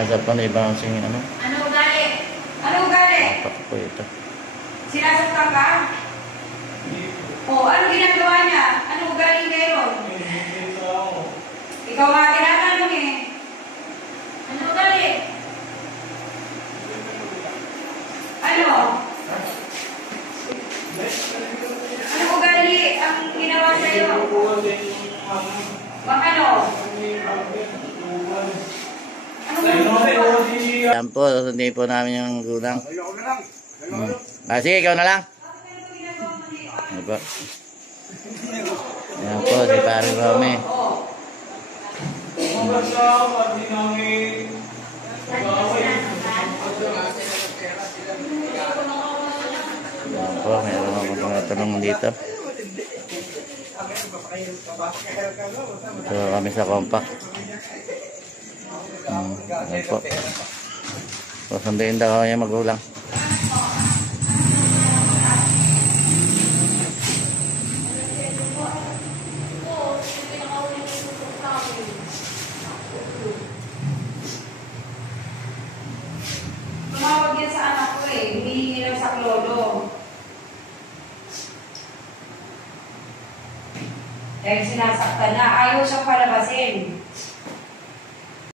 Nasa panibouncing ano? Ano ugali? Ano ugali? Apak po ito. Sinasaktan ka? O, ano ginagawa niya? Ano ugali kayo? Ikaw nga tinatanong eh. Ano ugali? Ano? Ano ugali ang ginawa sa'yo? Ano? Yan po, susundin po namin yung gulang. Sige, ikaw na lang. Yan po. Yan po, si Pare Romy. Yan po, meron akong mga tanong dito. Ito kami sa compact. Yan po. Susunduin daw yung magulang. Tumawag yan sa anak ko eh. Humihingi lang sa klolo. Dahil sinasaktan na. Ayaw siyang palabasin.